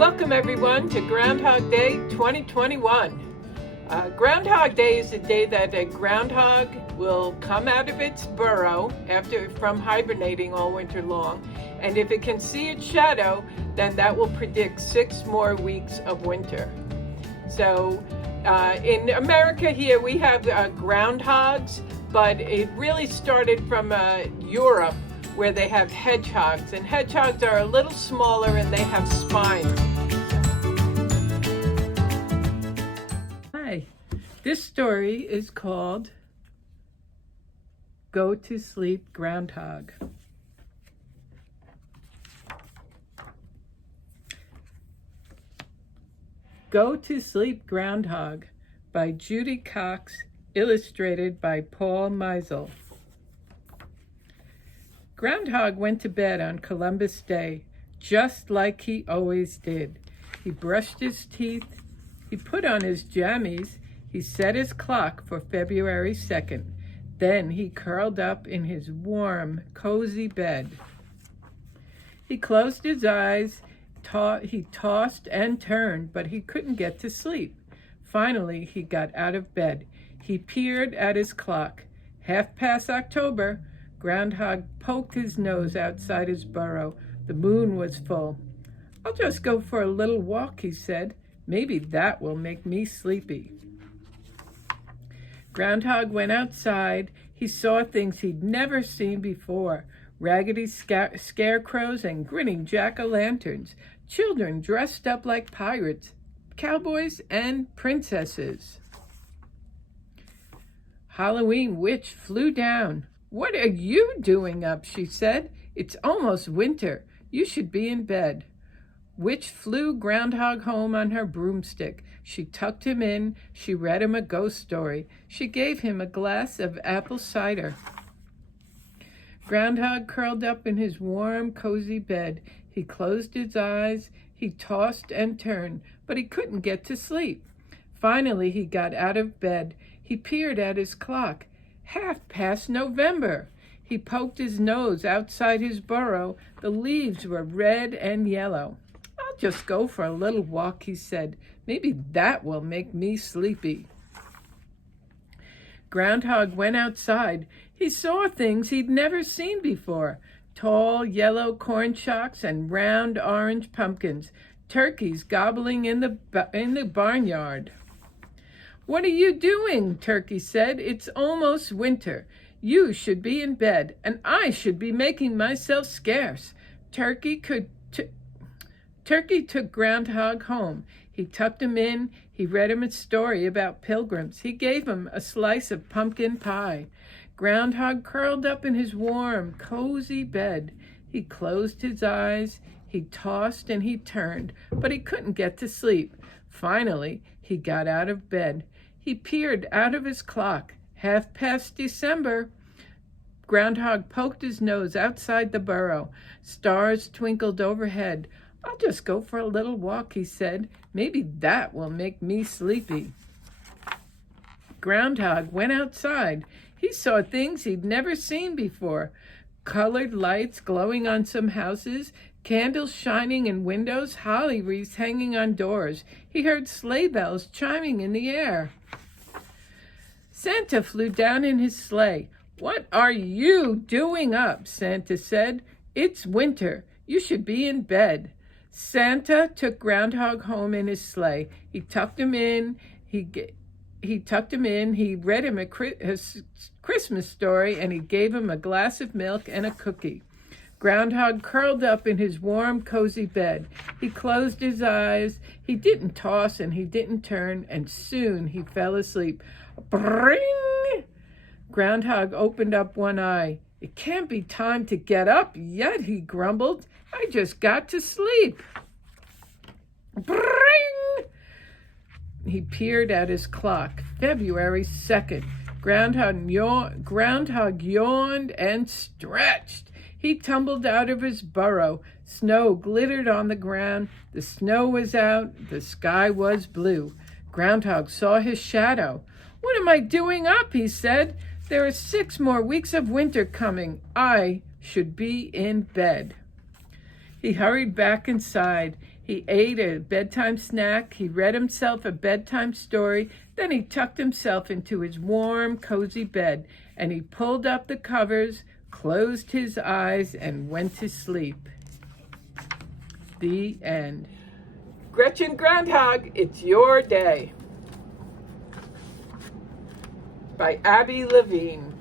Welcome everyone to Groundhog Day 2021. Groundhog Day is the day that a groundhog will come out of its burrow from hibernating all winter long, and if it can see its shadow, then that will predict 6 more weeks of winter. So in America here we have groundhogs, but it really started from Europe, where they have hedgehogs, and hedgehogs are a little smaller and they have spines. Hi, this story is called Go to Sleep, Groundhog. Go to Sleep, Groundhog by Judy Cox, illustrated by Paul Meisel. Groundhog went to bed on Columbus Day, just like he always did. He brushed his teeth, he put on his jammies, he set his clock for February 2nd. Then he curled up in his warm, cozy bed. He closed his eyes, he tossed and turned, but he couldn't get to sleep. Finally, he got out of bed. He peered at his clock. 1/2 October. Groundhog poked his nose outside his burrow. The moon was full. "I'll just go for a little walk," he said. "Maybe that will make me sleepy." Groundhog went outside. He saw things he'd never seen before. Raggedy scarecrows and grinning jack-o'-lanterns. Children dressed up like pirates. Cowboys and princesses. Halloween witch flew down. "What are you doing up?" she said. "It's almost winter. You should be in bed." Witch flew Groundhog home on her broomstick. She tucked him in. She read him a ghost story. She gave him a glass of apple cider. Groundhog curled up in his warm, cozy bed. He closed his eyes. He tossed and turned, but he couldn't get to sleep. Finally, he got out of bed. He peered at his clock. 1/2 November. He poked his nose outside his burrow. The leaves were red and yellow. "I'll just go for a little walk," he said. "Maybe that will make me sleepy." Groundhog went outside. He saw things he'd never seen before. Tall yellow corn shocks and round orange pumpkins. Turkeys gobbling in the barnyard. "What are you doing?" Turkey said. "It's almost winter. You should be in bed, and I should be making myself scarce." Turkey took Groundhog home. He tucked him in. He read him a story about pilgrims. He gave him a slice of pumpkin pie. Groundhog curled up in his warm, cozy bed. He closed his eyes. He tossed and he turned, but he couldn't get to sleep. Finally, he got out of bed. He peered out of his clock. 1/2 December. Groundhog poked his nose outside the burrow. Stars twinkled overhead. "I'll just go for a little walk," he said. "Maybe that will make me sleepy." Groundhog went outside. He saw things he'd never seen before. Colored lights glowing on some houses, candles shining in windows, holly wreaths hanging on doors. He heard sleigh bells chiming in the air. Santa flew down in his sleigh. "What are you doing up?" Santa said. "It's winter. You should be in bed." Santa took Groundhog home in his sleigh. He tucked him in. He read him a Christmas story, and he gave him a glass of milk and a cookie. Groundhog curled up in his warm, cozy bed. He closed his eyes. He didn't toss and he didn't turn, and soon he fell asleep. Bring! Groundhog opened up one eye. "It can't be time to get up yet," he grumbled. "I just got to sleep." Bring! He peered at his clock. February 2nd. Groundhog yawned and stretched. He tumbled out of his burrow. Snow glittered on the ground. The snow was out. The sky was blue. Groundhog saw his shadow. "What am I doing up?" he said. "There are 6 more weeks of winter coming. I should be in bed." He hurried back inside. He ate a bedtime snack, he read himself a bedtime story, then he tucked himself into his warm, cozy bed, and he pulled up the covers, closed his eyes, and went to sleep. The end. Gretchen Groundhog, it's your day. By Abby Levine.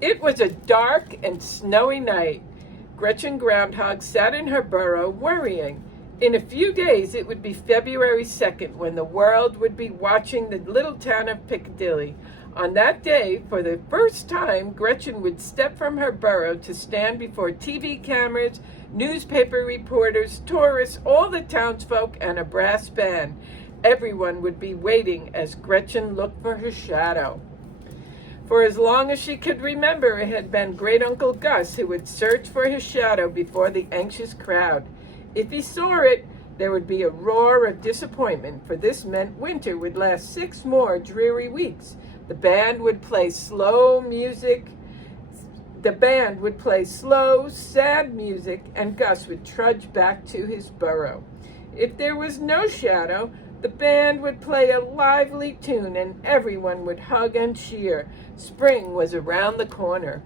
It was a dark and snowy night. Gretchen Groundhog sat in her burrow worrying. In a few days it would be February 2nd when the world would be watching the little town of Piccadilly. On that day, for the first time, Gretchen would step from her burrow to stand before TV cameras, newspaper reporters, tourists, all the townsfolk, and a brass band. Everyone would be waiting as Gretchen looked for her shadow. For as long as she could remember, it had been Great Uncle Gus who would search for his shadow before the anxious crowd. If he saw it, there would be a roar of disappointment, for this meant winter would last 6 more dreary weeks. The band would play slow, sad music, and Gus would trudge back to his burrow. If there was no shadow, the band would play a lively tune and everyone would hug and cheer. Spring was around the corner.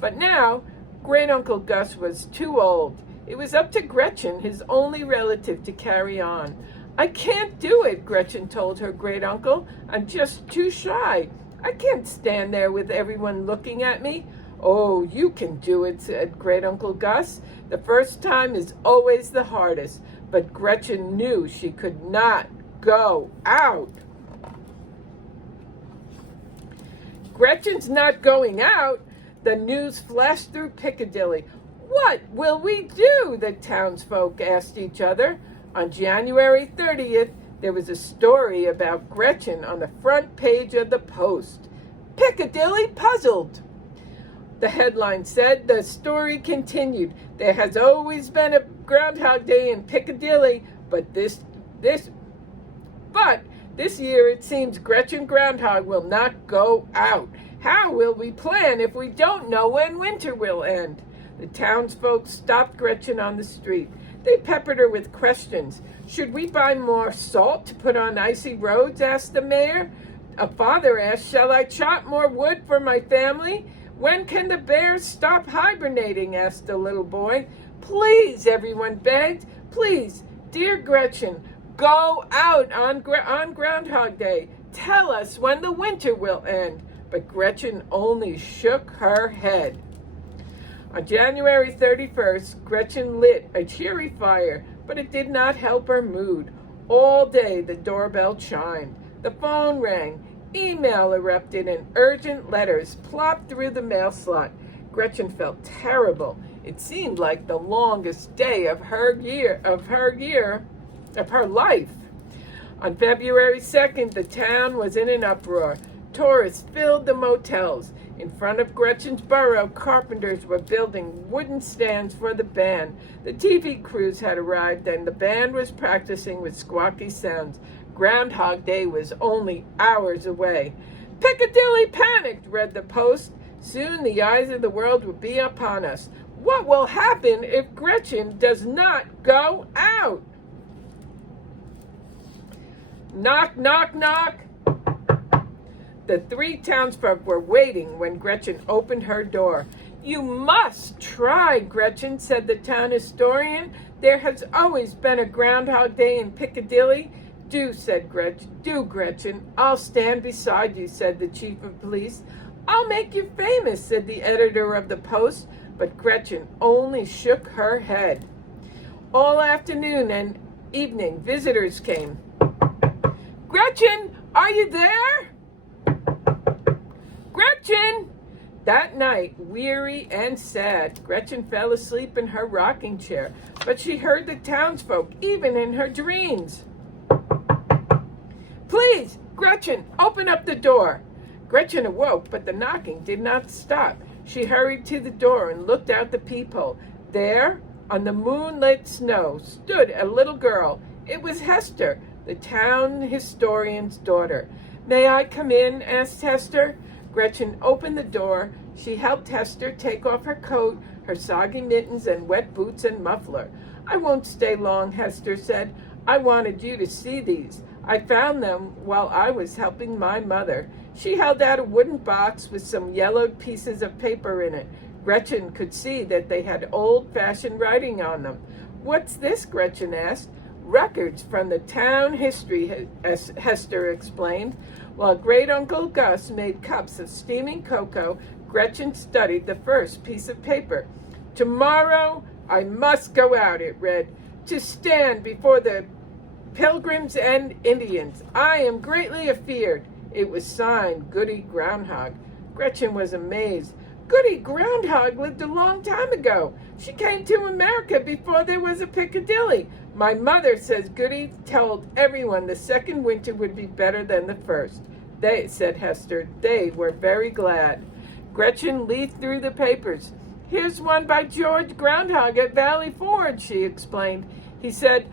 But now, Great Uncle Gus was too old. It was up to Gretchen, his only relative, to carry on. "I can't do it," Gretchen told her great uncle. "I'm just too shy. I can't stand there with everyone looking at me." "Oh, you can do it," said Great Uncle Gus. "The first time is always the hardest." But Gretchen knew she could not go out. "Gretchen's not going out!" The news flashed through Piccadilly. "What will we do?" the townsfolk asked each other. On January 30th, there was a story about Gretchen on the front page of the Post. "Piccadilly puzzled." The headline said. The story continued. "There has always been a Groundhog Day in Piccadilly, but this year it seems Gretchen Groundhog will not go out. How will we plan if we don't know when winter will end?" The townsfolk stopped Gretchen on the street. They peppered her with questions. "Should we buy more salt to put on icy roads?" asked the mayor. A father asked, "Shall I chop more wood for my family?" "When can the bears stop hibernating?" asked the little boy. "Please," everyone begged, "please, dear Gretchen, go out on Groundhog Day. Tell us when the winter will end." But Gretchen only shook her head. On January 31st, Gretchen lit a cheery fire, but it did not help her mood. All day the doorbell chimed. The phone rang. Email erupted and urgent letters plopped through the mail slot. Gretchen felt terrible. It seemed like the longest day of her life. On February 2nd, the town was in an uproar. Tourists filled the motels. In front of Gretchen's burrow, carpenters were building wooden stands for the band. The TV crews had arrived and the band was practicing with squawky sounds. Groundhog Day was only hours away. "Piccadilly panicked," read the Post. "Soon the eyes of the world will be upon us. What will happen if Gretchen does not go out?" Knock, knock, knock. The 3 townsfolk were waiting when Gretchen opened her door. "You must try, Gretchen," said the town historian. "There has always been a Groundhog Day in Piccadilly." "Do," said Gretchen. "Do, Gretchen. I'll stand beside you," said the chief of police. "I'll make you famous," said the editor of the Post. But Gretchen only shook her head. All afternoon and evening, visitors came. "Gretchen, are you there? Gretchen!" That night, weary and sad, Gretchen fell asleep in her rocking chair, but she heard the townsfolk even in her dreams. "Please, Gretchen, open up the door." Gretchen awoke, but the knocking did not stop. She hurried to the door and looked out the peephole. There, on the moonlit snow, stood a little girl. It was Hester, the town historian's daughter. "May I come in?" asked Hester. Gretchen opened the door. She helped Hester take off her coat, her soggy mittens, and wet boots and muffler. I won't stay long, Hester said. I wanted you to see these. I found them while I was helping my mother. She held out a wooden box with some yellowed pieces of paper in it. Gretchen could see that they had old-fashioned writing on them. What's this? Gretchen asked. Records from the town history, Hester explained. While Great-Uncle Gus made cups of steaming cocoa, Gretchen studied the first piece of paper. Tomorrow I must go out, it read, to stand before the Pilgrims and Indians. I am greatly afeared. It was signed Goody Groundhog. Gretchen was amazed. Goody Groundhog lived a long time ago. She came to America before there was a Piccadilly. My mother says Goody told everyone the second winter would be better than the first. They, said Hester, they were very glad. Gretchen leafed through the papers. Here's one by George Groundhog at Valley Forge, she explained. He said,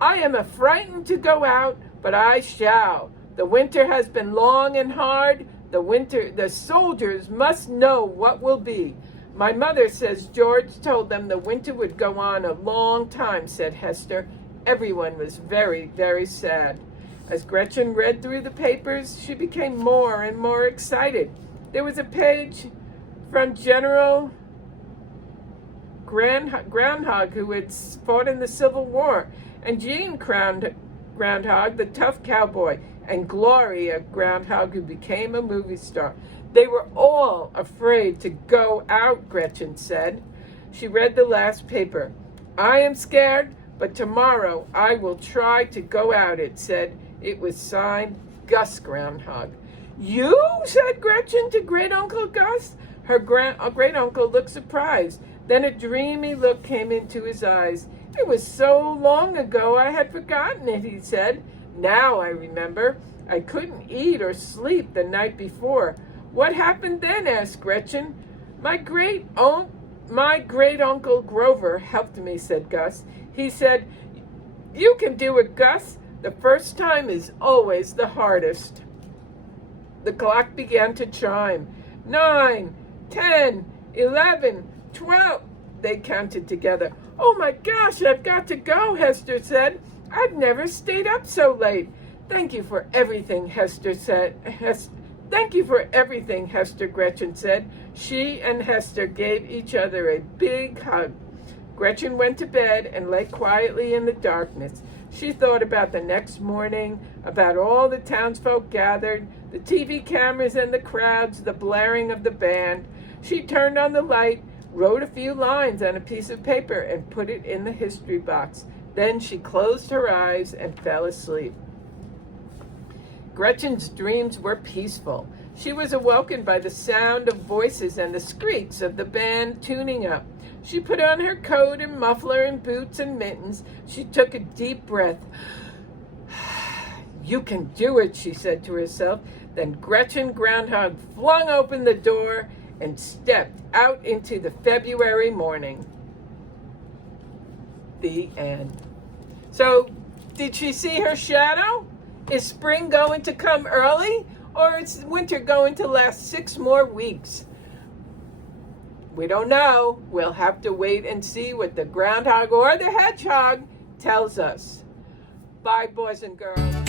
I am affrighted to go out, but I shall. The winter has been long and hard. The soldiers must know what will be. My mother says George told them the winter would go on a long time, said Hester. Everyone was very, very sad. As Gretchen read through the papers, she became more and more excited. There was a page from General Groundhog, who had fought in the Civil War, and Jean Groundhog, the tough cowboy, and Gloria Groundhog, who became a movie star. They were all afraid to go out, Gretchen said. She read the last paper. I am scared, but tomorrow I will try to go out, it said. It was signed Gus Groundhog. You? Said Gretchen to Great-Uncle Gus. Her great-uncle looked surprised. Then a dreamy look came into his eyes. It was so long ago I had forgotten it, he said. Now I remember. I couldn't eat or sleep the night before. What happened then? Asked Gretchen. My great-uncle Grover helped me, said Gus. He said, you can do it, Gus. The first time is always the hardest. The clock began to chime. 9, 10, 11, 12. They counted together. Oh my gosh, I've got to go, Hester said. I've never stayed up so late. Thank you for everything, Hester said. Thank you for everything, Hester, Gretchen said. She and Hester gave each other a big hug. Gretchen went to bed and lay quietly in the darkness. She thought about the next morning, about all the townsfolk gathered, the TV cameras and the crowds, the blaring of the band. She turned on the light, wrote a few lines on a piece of paper, and put it in the history box. Then she closed her eyes and fell asleep. Gretchen's dreams were peaceful. She was awoken by the sound of voices and the squeaks of the band tuning up. She put on her coat and muffler and boots and mittens. She took a deep breath. You can do it, she said to herself. Then Gretchen Groundhog flung open the door and stepped out into the February morning. The end. So, did she see her shadow? Is spring going to come early, or is winter going to last 6 more weeks? We don't know. We'll have to wait and see what the groundhog or the hedgehog tells us. Bye, boys and girls.